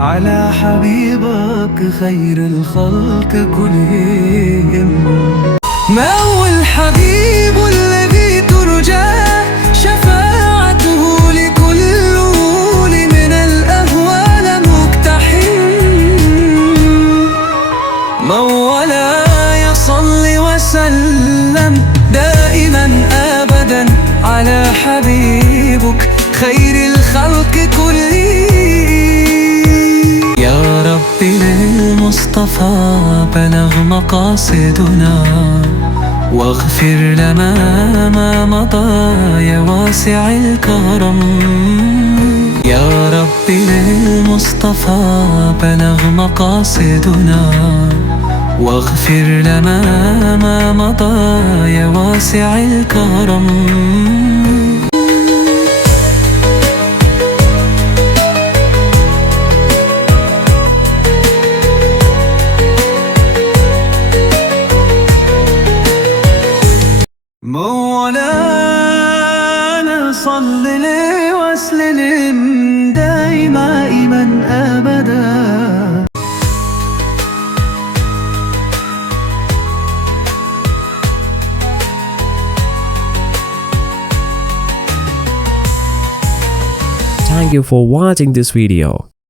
على حبيبك خير الخلق كلهم. ما هو الحبيب الذي ترجى شفاعته لكل أولي من الأهوال مقتحم؟ مولاي صل وسلم دائما أبدا على حبيبك خير الخلق كلهم. يا ربي للمصطفى بلغ مقاصدنا، واغفر لنا ما مضى يا واسع الكرم. يا ربي للمصطفى بلغ مقاصدنا، واغفر لنا ما مضى يا واسع الكرم. مولانا صل وسلم دائما أبدا. Thank you for watching this video.